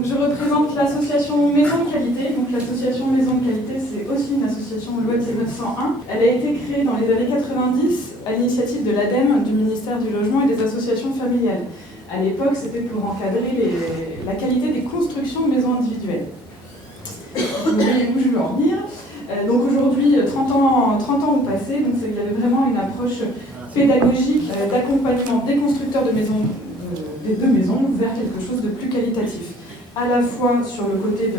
Donc je représente l'association Maison de Qualité. Donc l'association Maison de Qualité, c'est aussi une association loi 1901. Elle a été créée dans les années 90 à l'initiative de l'ADEME, du ministère du Logement et des associations familiales. À l'époque, c'était pour encadrer la qualité des constructions de maisons individuelles. Vous voyez où je veux en venir. Donc aujourd'hui, 30 ans ont passé, donc il y avait vraiment une approche pédagogique d'accompagnement des constructeurs de maisons vers quelque chose de plus qualitatif. À la fois sur le côté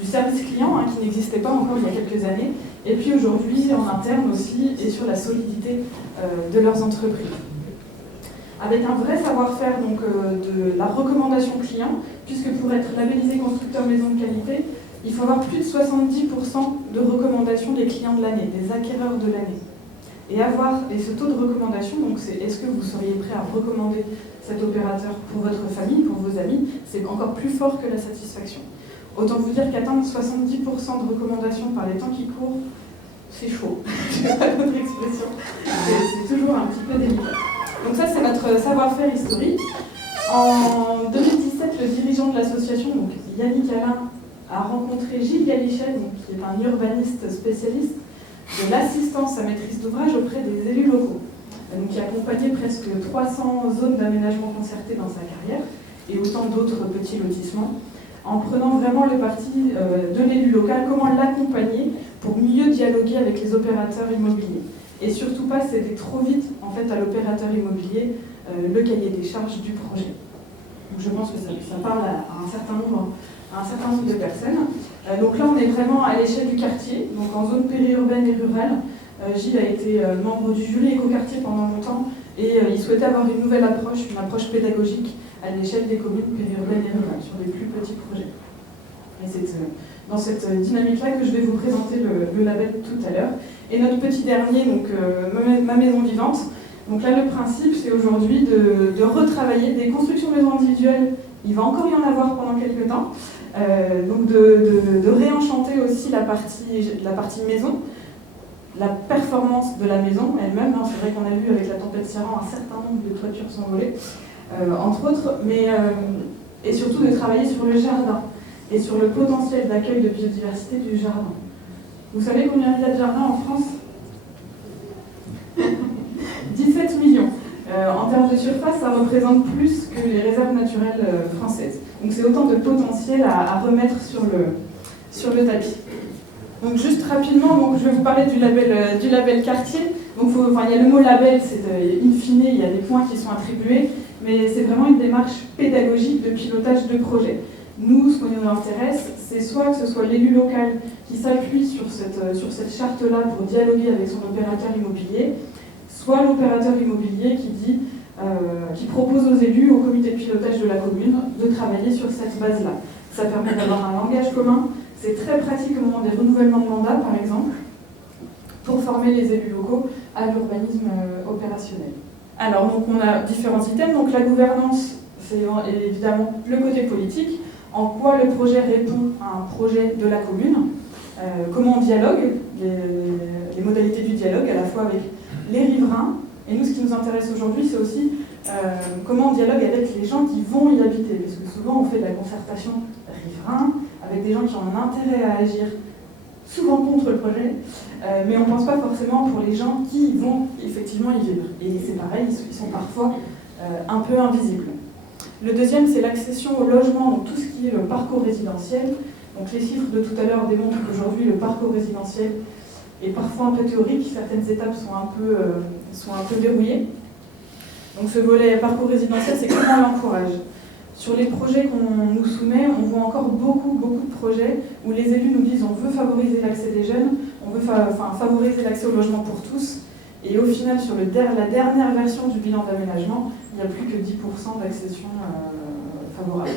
du service client, qui n'existait pas encore il y a quelques années, et puis aujourd'hui en interne aussi, et sur la solidité de leurs entreprises. Avec un vrai savoir-faire de la recommandation client, puisque pour être labellisé constructeur maison de qualité, il faut avoir plus de 70% de recommandations des clients de l'année, des acquéreurs de l'année. Et ce taux de recommandation, donc c'est est-ce que vous seriez prêt à recommander cet opérateur pour votre famille, pour vos amis, c'est encore plus fort que la satisfaction. Autant vous dire qu'atteindre 70% de recommandations par les temps qui courent, c'est chaud. Je n'ai pas d'autre expression. C'est toujours un petit peu délicat. Donc ça, c'est notre savoir-faire historique. En 2017, le dirigeant de l'association, donc Yannick Alain, a rencontré Gilles Galichet, qui est un urbaniste spécialiste de l'assistance à maîtrise d'ouvrage auprès des élus locaux. Donc, qui a accompagné presque 300 zones d'aménagement concerté dans sa carrière et autant d'autres petits lotissements, en prenant vraiment le parti de l'élu local, comment l'accompagner pour mieux dialoguer avec les opérateurs immobiliers. Et surtout pas céder trop vite en fait, à l'opérateur immobilier le cahier des charges du projet. Donc, je pense que ça parle à un certain nombre de personnes. Donc là, on est vraiment à l'échelle du quartier, donc en zone périurbaine et rurale. Gilles a été membre du jury écoquartier pendant longtemps et il souhaitait avoir une nouvelle approche, une approche pédagogique à l'échelle des communes périurbaines et rurales, sur des plus petits projets. Et c'est dans cette dynamique-là que je vais vous présenter le label tout à l'heure. Et notre petit dernier, donc Ma Maison Vivante. Donc là, le principe, c'est aujourd'hui de retravailler des constructions de maisons individuelles. Il va encore y en avoir pendant quelques temps. Donc de réenchanter aussi la partie maison, la performance de la maison elle-même. C'est vrai qu'on a vu avec la tempête Ciarán un certain nombre de toitures s'envoler, entre autres, et surtout de travailler sur le jardin et sur le potentiel d'accueil de biodiversité du jardin. Vous savez combien il y a de jardins en France ? 17 millions. En termes de surface, ça représente plus que les réserves naturelles françaises. Donc c'est autant de potentiel à remettre sur le tapis. Donc juste rapidement, je vais vous parler du label quartier. Donc il y a le mot label, c'est in fine, il y a des points qui sont attribués, mais c'est vraiment une démarche pédagogique de pilotage de projet. Nous, ce qui nous intéresse, c'est soit que ce soit l'élu local qui s'appuie sur cette charte-là pour dialoguer avec son opérateur immobilier, soit l'opérateur immobilier qui propose aux élus, au comité de pilotage de la commune, de travailler sur cette base-là. Ça permet d'avoir un langage commun. C'est très pratique au moment des renouvellements de mandat, par exemple, pour former les élus locaux à l'urbanisme opérationnel. Alors, donc, on a différents items. Donc, la gouvernance, c'est évidemment le côté politique. En quoi le projet répond à un projet de la commune. Comment on dialogue, les modalités du dialogue, à la fois avec les riverains. Et nous, ce qui nous intéresse aujourd'hui, c'est aussi comment on dialogue avec les gens qui vont y habiter. Parce que souvent, on fait de la concertation riverain, avec des gens qui ont un intérêt à agir, souvent contre le projet, mais on ne pense pas forcément pour les gens qui vont effectivement y vivre. Et c'est pareil, ils sont parfois un peu invisibles. Le deuxième, c'est l'accession au logement, donc tout ce qui est le parcours résidentiel. Donc les chiffres de tout à l'heure démontrent qu'aujourd'hui, le parcours résidentiel est parfois un peu théorique, certaines étapes sont un peu verrouillées. Donc ce volet parcours résidentiel, c'est comment on l'encourage. Sur les projets qu'on nous soumet, on voit encore beaucoup de projets où les élus nous disent on veut favoriser l'accès des jeunes, on veut favoriser l'accès au logement pour tous, et au final, sur la dernière version du bilan d'aménagement, il n'y a plus que 10% d'accession favorable.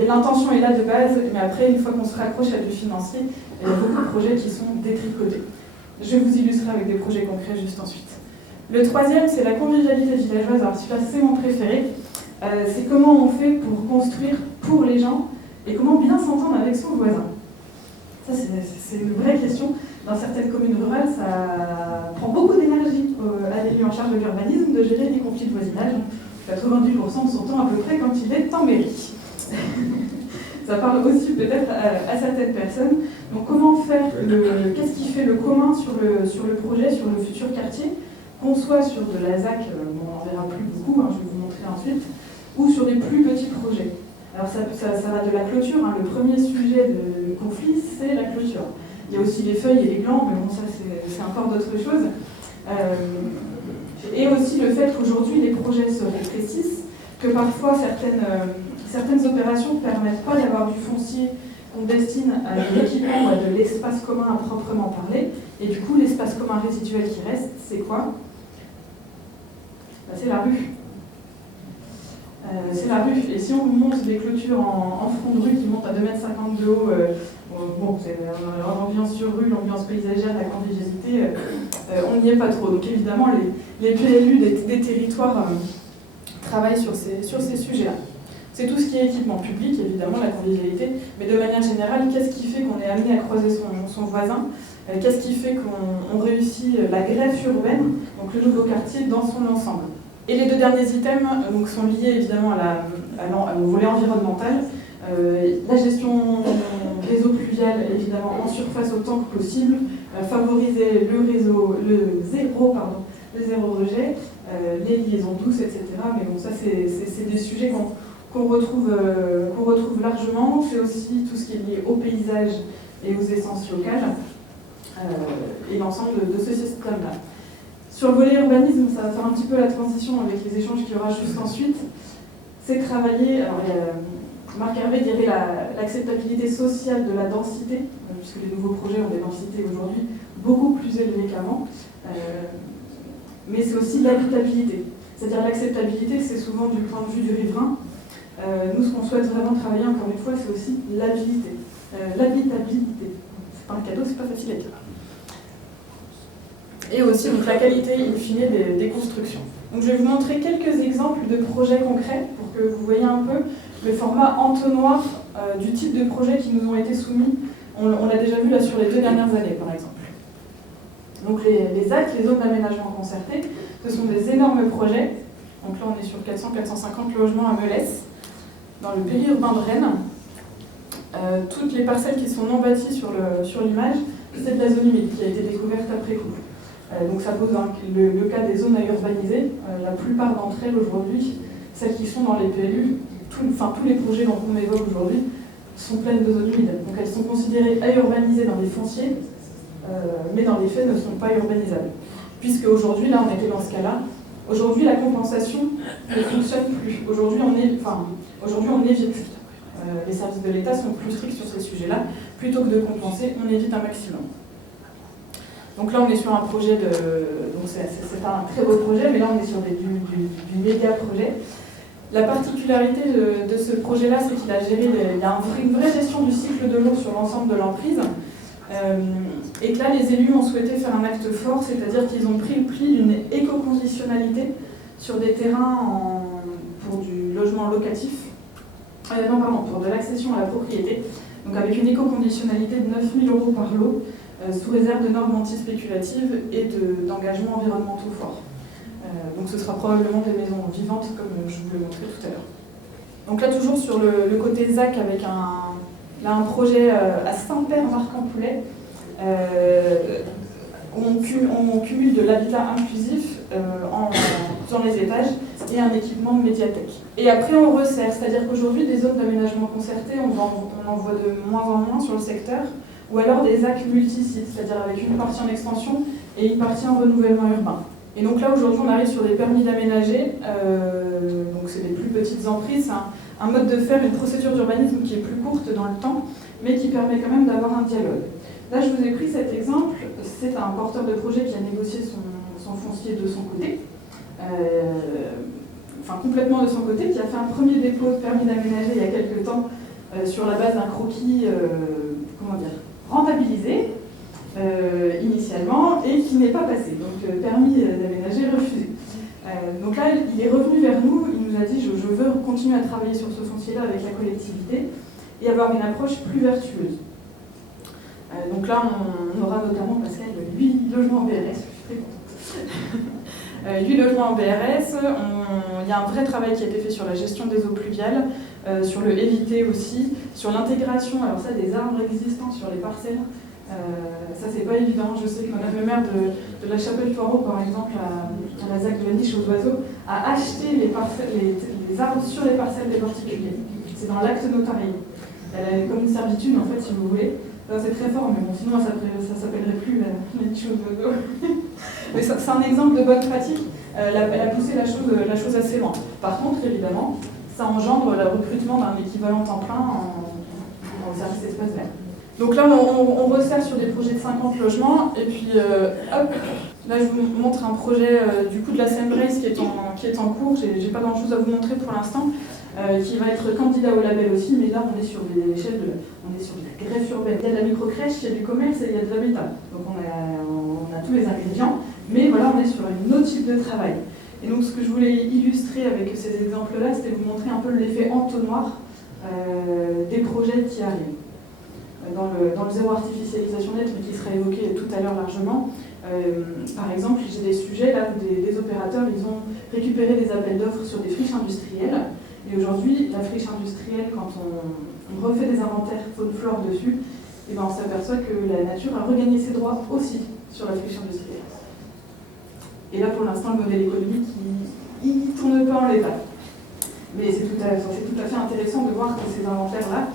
Et l'intention est là de base, mais après, une fois qu'on se raccroche à du financier, il y a beaucoup de projets qui sont détricotés. Je vais vous illustrer avec des projets concrets juste ensuite. Le troisième, c'est la convivialité villageoise. Alors celui-là, c'est mon préféré. C'est comment on fait pour construire pour les gens et comment bien s'entendre avec son voisin. Ça, c'est une vraie question. Dans certaines communes rurales, ça prend beaucoup d'énergie à l'élu en charge de l'urbanisme de gérer les conflits de voisinage. 90% de son temps à peu près quand il est en mairie. Ça parle aussi peut-être à certaines personnes. Donc comment faire, qu'est-ce qui fait le commun sur le projet, sur le futur quartier, qu'on soit sur de la ZAC, on n'en verra plus beaucoup, je vais vous montrer ensuite, ou sur des plus petits projets. Alors ça va de la clôture, le premier sujet de conflit, c'est la clôture. Il y a aussi les feuilles et les glands, mais bon, ça c'est encore d'autres choses. Et aussi le fait qu'aujourd'hui les projets se rétrécissent, que parfois certaines opérations ne permettent pas d'avoir du foncier qu'on destine à l'équipement ou à de l'espace commun à proprement parler. Et du coup, l'espace commun résiduel qui reste, c'est quoi? C'est la rue. C'est la rue. Et si on monte des clôtures en front de rue qui montent à 2,50 m de haut, bon, c'est l'ambiance sur rue, l'ambiance paysagère, la convivialité, on n'y est pas trop. Donc évidemment, les PLU des territoires travaillent sur ces sujets-là. C'est tout ce qui est équipement public, évidemment, la convivialité, mais de manière générale, qu'est-ce qui fait qu'on est amené à croiser son voisin? Qu'est-ce qui fait qu'on réussit la greffe urbaine, donc le nouveau quartier, dans son ensemble? Et les deux derniers items donc, sont liés évidemment au volet environnemental. La gestion des eaux pluviales, évidemment, en surface autant que possible, favoriser le zéro rejet, les liaisons douces, etc. Mais bon, ça, c'est des sujets qu'on retrouve largement. C'est aussi tout ce qui est lié au paysage et aux essences locales et l'ensemble de ce système-là. Sur le volet urbanisme, ça va faire un petit peu la transition avec les échanges qu'il y aura juste ensuite. C'est travailler, alors Marc Hervé dirait l'acceptabilité sociale de la densité, puisque les nouveaux projets ont des densités aujourd'hui beaucoup plus élevées qu'avant, mais c'est aussi l'habitabilité. C'est-à-dire l'acceptabilité, c'est souvent du point de vue du riverain. Nous, ce qu'on souhaite vraiment travailler, encore une fois, c'est aussi l'habilité. L'habitabilité. C'est pas un cadeau, c'est pas facile à dire. Et aussi donc, la qualité in fine des constructions. Donc, je vais vous montrer quelques exemples de projets concrets pour que vous voyez un peu le format entonnoir du type de projets qui nous ont été soumis. On l'a déjà vu là sur les 2 dernières années, par exemple. Donc les ZAC, les zones d'aménagement concerté, ce sont des énormes projets. Donc là, on est sur 400-450 logements à Melesse, dans le périurbain de Rennes. Toutes les parcelles qui sont non bâties sur l'image, c'est de la zone humide qui a été découverte après coup. Donc ça pose le cas des zones à urbaniser. La plupart d'entre elles aujourd'hui, celles qui sont dans les PLU, tous les projets dont on évoque aujourd'hui, sont pleines de zones humides. Donc elles sont considérées à urbaniser dans les fonciers, mais dans les faits ne sont pas urbanisables. Puisque aujourd'hui, là on était dans ce cas-là, aujourd'hui la compensation ne fonctionne plus. Aujourd'hui on évite. Les services de l'État sont plus stricts sur ces sujets-là. Plutôt que de compenser, on évite un maximum. Donc là, on est sur un projet donc c'est un très beau projet, mais là, on est sur du méga projet. La particularité de ce projet-là, c'est qu'il a géré, il y a une vraie gestion du cycle de l'eau sur l'ensemble de l'emprise. Et que là, les élus ont souhaité faire un acte fort, c'est-à-dire qu'ils ont pris le pli d'une éco-conditionnalité sur des terrains pour du logement locatif. Pour de l'accession à la propriété. Donc avec une éco-conditionnalité de 9 000 € par lot, sous réserve de normes anti-spéculatives et d'engagements environnementaux forts. Donc ce sera probablement des maisons vivantes, comme je vous l'ai montré tout à l'heure. Donc là, toujours sur le côté ZAC, avec un projet à Saint-Père-Marc-en-Poulet, où on cumule de l'habitat inclusif dans les étages et un équipement de médiathèque. Et après, on resserre, c'est-à-dire qu'aujourd'hui, des zones d'aménagement concerté, on en voit de moins en moins sur le secteur, ou alors des ZAC multisites, c'est-à-dire avec une partie en extension et une partie en renouvellement urbain. Et donc là, aujourd'hui, on arrive sur des permis d'aménager, donc c'est des plus petites emprises, c'est un mode de faire, une procédure d'urbanisme qui est plus courte dans le temps, mais qui permet quand même d'avoir un dialogue. Là, je vous ai pris cet exemple, c'est un porteur de projet qui a négocié son foncier de son côté, complètement de son côté, qui a fait un premier dépôt de permis d'aménager il y a quelques temps sur la base d'un croquis, rentabilisé initialement et qui n'est pas passé. Donc permis d'aménager refusé. Donc là, il est revenu vers nous, il nous a dit je veux continuer à travailler sur ce foncier-là avec la collectivité et avoir une approche plus vertueuse. Donc là, on aura notamment, Pascal, 8 logements en BRS, je suis très contente. 8 logements en BRS, il y a un vrai travail qui a été fait sur la gestion des eaux pluviales, sur le éviter aussi, sur l'intégration alors ça, des arbres existants sur les parcelles. Ça, c'est pas évident. Je sais que Madame le maire de la Chapelle-Poireau, par exemple, à la ZAC de la Niche aux Oiseaux, a acheté les arbres sur les parcelles des particuliers. C'est dans l'acte notarié. Elle a comme une servitude, en fait, si vous voulez. C'est très fort, mais bon, sinon ça s'appellerait plus la Niche aux Oiseaux. Mais c'est un exemple de bonne pratique. Elle a poussé la chose assez loin. Par contre, évidemment, ça engendre le recrutement d'un équivalent temps plein en service espace vert. Donc là, on resserre sur des projets de 50 logements, et puis hop, là je vous montre un projet du coup de la Seine-Brace qui est en cours, j'ai pas grand chose à vous montrer pour l'instant, qui va être candidat au label aussi, mais là on est sur des échelles on est sur de la greffe urbaine. Il y a de la microcrèche, il y a du commerce et il y a de l'habitat. Donc on a tous les ingrédients, mais voilà, on est sur un autre type de travail. Et donc ce que je voulais illustrer avec ces exemples-là, c'était vous montrer un peu l'effet entonnoir des projets qui arrivent. Dans le zéro artificialisation nette, mais qui sera évoqué tout à l'heure largement, par exemple, j'ai des sujets là où des opérateurs ils ont récupéré des appels d'offres sur des friches industrielles. Et aujourd'hui, la friche industrielle, quand on refait des inventaires faune-flore dessus, et ben on s'aperçoit que la nature a regagné ses droits aussi sur la friche industrielle. Et là, pour l'instant, le modèle économique, il ne tourne pas en l'état. Mais c'est tout à fait intéressant de voir que ces inventaires-là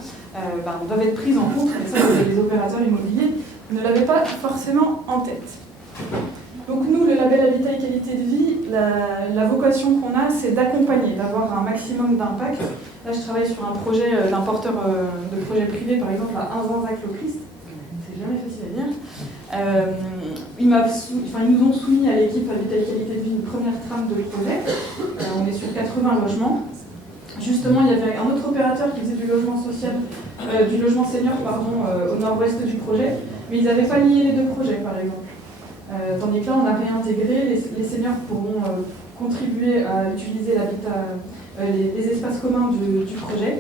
doivent être pris en compte, et ça, les opérateurs immobiliers ne l'avaient pas forcément en tête. Donc nous, le label Habitat et Qualité de Vie, la vocation qu'on a, c'est d'accompagner, d'avoir un maximum d'impact. Là, je travaille sur un projet d'un porteur de projet privé, par exemple, à Inzan-Zac-le-Christ. C'est jamais facile à dire. Ils nous ont soumis à l'équipe Habitat et Qualité de Vie une première trame de projet. On est sur 80 logements. Justement, il y avait un autre opérateur qui faisait du logement social, du logement senior, au nord-ouest du projet, mais ils n'avaient pas lié les deux projets, par exemple. Tandis que là, on a réintégré, les seniors pourront contribuer à utiliser l'habitat, les espaces communs du projet.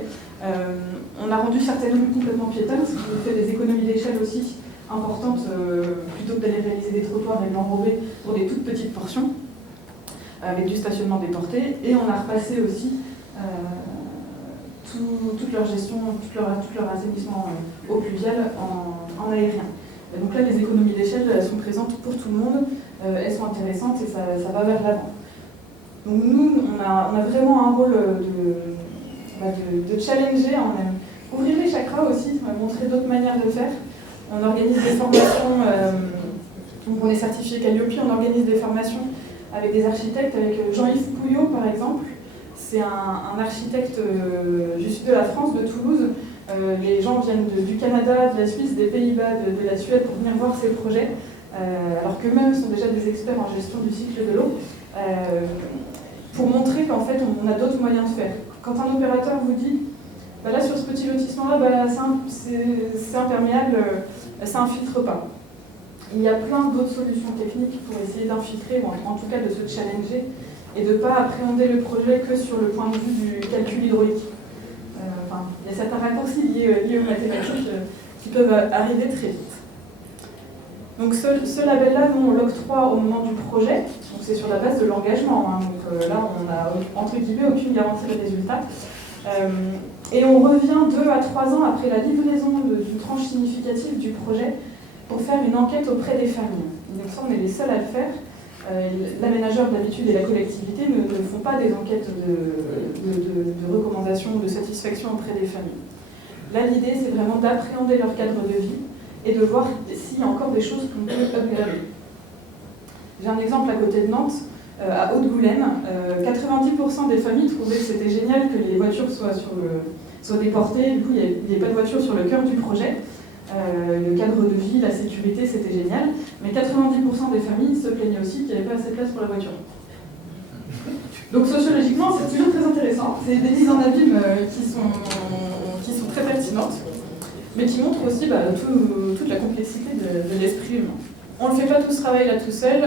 On a rendu certaines rues complètement piétonnes, ce qui fait des économies d'échelle aussi importantes, plutôt que d'aller réaliser des trottoirs et de l'enrober pour des toutes petites portions, avec du stationnement déporté. Et on a repassé aussi toute leur gestion, tout leur assainissement eau pluviale en aérien. Et donc là, les économies d'échelle, elles sont présentes pour tout le monde, elles sont intéressantes et ça va vers l'avant. Donc nous, on a vraiment un rôle de challenger, ouvrir les chakras aussi, montrer d'autres manières de faire. On organise des formations, donc on est certifié Calliope, on organise des formations avec des architectes, avec Jean-Yves Pouillot par exemple. C'est un architecte du sud de la France, de Toulouse. Les gens viennent du Canada, de la Suisse, des Pays-Bas, de la Suède pour venir voir ces projets, alors qu'eux-mêmes sont déjà des experts en gestion du cycle de l'eau, pour montrer qu'en fait on a d'autres moyens de faire. Quand un opérateur vous dit là sur ce petit lotissement-là, c'est imperméable, ça infiltre pas. Il y a plein d'autres solutions techniques pour essayer d'infiltrer, ou en tout cas de se challenger, et de ne pas appréhender le projet que sur le point de vue du calcul hydraulique. Il y a certains raccourcis liés aux mathématiques qui peuvent arriver très vite. Donc ce label-là, nous on l'octroie au moment du projet, donc c'est sur la base de l'engagement. Donc là, on n'a entre guillemets aucune garantie de résultat. Et on revient 2 à 3 ans après la livraison d'une tranche significative du projet pour faire une enquête auprès des familles. Donc ça, on est les seuls à le faire. L'aménageur d'habitude et la collectivité ne font pas des enquêtes de recommandation ou de satisfaction auprès des familles. Là, l'idée, c'est vraiment d'appréhender leur cadre de vie et de voir s'il y a encore des choses qu'on peut upgrader. J'ai un exemple à côté de Nantes, à Haute-Goulaine. 90% des familles trouvaient que c'était génial que les voitures soient déportées, du coup il n'y avait pas de voiture sur le cœur du projet. Le cadre de vie, la sécurité, c'était génial, mais 90% des familles se plaignaient aussi qu'il n'y avait pas assez de place pour la voiture. Donc sociologiquement, c'est toujours très intéressant. C'est des mises en abîme qui sont très pertinentes, mais qui montrent aussi toute la complexité de l'esprit humain. On ne fait pas tout ce travail là tout seul.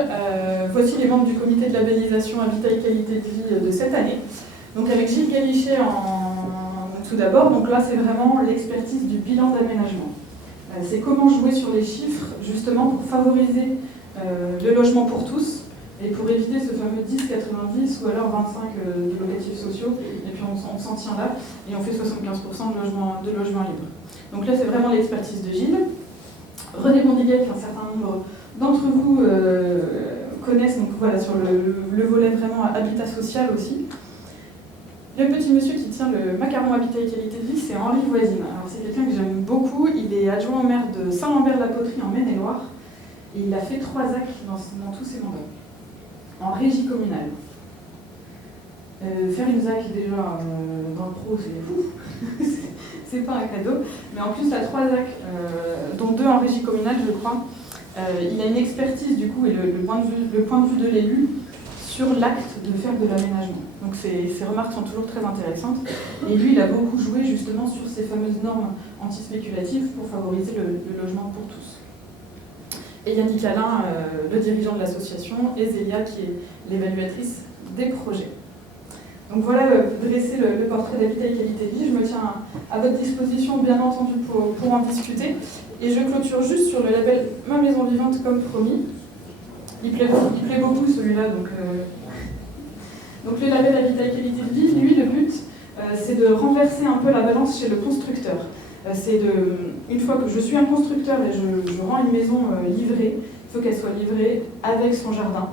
Voici les membres du comité de labellisation Habitat et Qualité de Vie de cette année. Donc avec Gilles Galichet tout d'abord, donc là c'est vraiment l'expertise du bilan d'aménagement. C'est comment jouer sur les chiffres, justement, pour favoriser le logement pour tous, et pour éviter ce fameux 10-90 ou alors 25 de locatifs sociaux, et puis on s'en tient là, et on fait 75% de logements libres. Donc là, c'est vraiment l'expertise de Gilles. René Bondiguet, qu'un certain nombre d'entre vous connaissent, donc voilà, sur le volet vraiment habitat social aussi. Le petit monsieur qui tient le macaron habitat et qualité de vie, c'est Henri Voisine. Alors c'est quelqu'un que j'aime beaucoup, il est adjoint au maire de Saint-Lambert-la-Poterie en Maine-et-Loire, et il a fait 3 ZAC dans tous ses mandats, en régie communale. Faire une ZAC déjà dans le pro, c'est fou, c'est pas un cadeau, mais en plus il a 3 ZAC, dont 2 en régie communale je crois. Il a une expertise du coup et le point de vue de l'élu sur l'acte de faire de l'aménagement. Donc ces remarques sont toujours très intéressantes. Et lui, il a beaucoup joué justement sur ces fameuses normes antispéculatives pour favoriser le logement pour tous. Et Yannick Alain, le dirigeant de l'association, et Zélia, qui est l'évaluatrice des projets. Donc voilà, dresser le portrait d'habitat et qualité de vie. Je me tiens à votre disposition, bien entendu, pour en discuter. Et je clôture juste sur le label Ma Maison Vivante, comme promis. Il plaît beaucoup celui-là, donc le label Habitat et qualité de vie, lui, le but, c'est de renverser un peu la balance chez le constructeur. Une fois que je suis un constructeur et je rends une maison livrée, il faut qu'elle soit livrée avec son jardin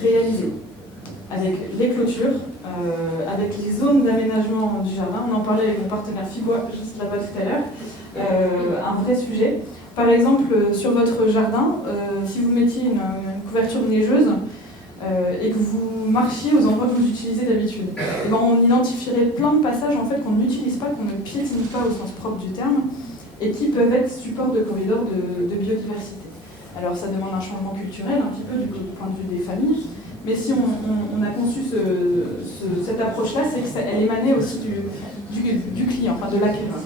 réalisé, avec les clôtures, avec les zones d'aménagement du jardin. On en parlait avec mon partenaire Figois juste là-bas tout à l'heure, un vrai sujet. Par exemple, sur votre jardin, si vous mettiez une couverture neigeuse et que vous marchiez aux endroits que vous utilisez d'habitude, on identifierait plein de passages en fait, qu'on n'utilise pas, qu'on ne piétine pas au sens propre du terme, et qui peuvent être support de corridors de biodiversité. Alors ça demande un changement culturel un petit peu du point de vue des familles, mais si on a conçu cette approche-là, c'est qu'elle émanait aussi du client, enfin de l'acquéreur.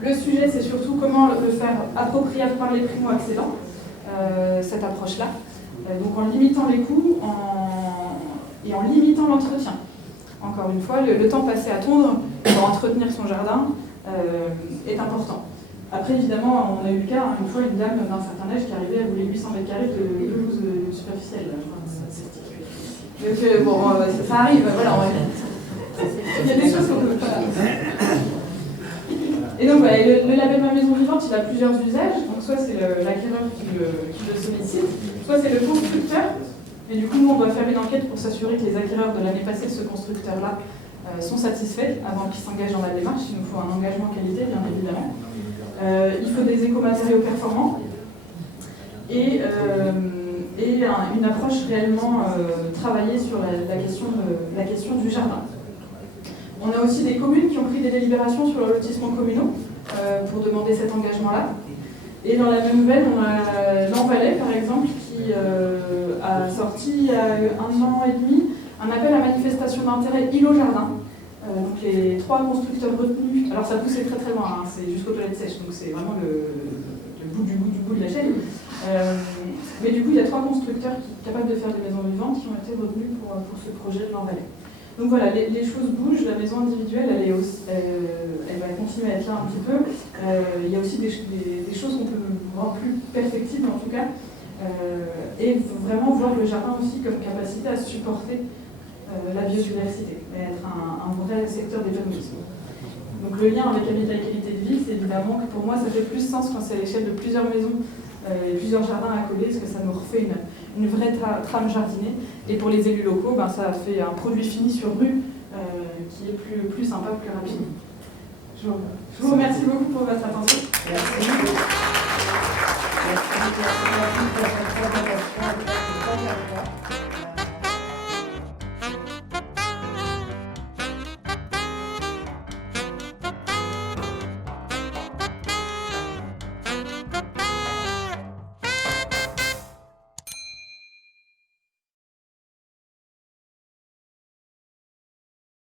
Le sujet, c'est surtout comment le faire appropriable par les primo-accédants, cette approche-là. Donc en limitant les coûts et en limitant l'entretien. Encore une fois, le temps passé à tondre pour entretenir son jardin est important. Après, évidemment, on a eu le cas, une fois, une dame d'un certain âge qui arrivait à voler 800 mètres carrés de pelouse superficielle. Donc, bon, ça arrive, voilà. Il y a des choses qu'on ne peut pas. Et donc, voilà, le label Ma Maison Vivante, il a plusieurs usages. Donc, soit c'est l'acquéreur qui le sollicite, soit c'est le constructeur. Et du coup, nous, on doit faire une enquête pour s'assurer que les acquéreurs de l'année passée de ce constructeur-là sont satisfaits avant qu'ils s'engagent dans la démarche. Il nous faut un engagement qualité, bien évidemment. Il faut des écomatériaux performants et une approche réellement travaillée sur la question du jardin. On a aussi des communes qui ont pris des délibérations sur leurs lotissements communaux pour demander cet engagement-là. Et dans la même veine, on a l'Envalais, par exemple, qui a sorti il y a 1 an et demi un appel à manifestation d'intérêt îlot jardin. Donc les 3 constructeurs retenus, alors ça poussait très très loin, hein, c'est jusqu'aux toilettes sèches, donc c'est vraiment le bout de la chaîne. Mais du coup, il y a 3 constructeurs capables de faire des maisons vivantes qui ont été retenus pour ce projet de l'Envalais. Donc voilà, les choses bougent, la maison individuelle, elle va continuer à être là un petit peu. Il y a aussi des choses qu'on peut rendre plus perfectibles en tout cas, et vraiment voir le jardin aussi comme capacité à supporter la biodiversité, et être un vrai secteur d'épanouissement. Donc le lien avec habitat et qualité de vie, c'est évidemment que pour moi ça fait plus sens quand c'est à l'échelle de plusieurs maisons et plusieurs jardins à coller, parce que ça nous refait une vraie trame jardinée. Et pour les élus locaux, ça fait un produit fini sur rue qui est plus sympa, plus rapide. Je vous remercie beaucoup pour votre attention. Merci.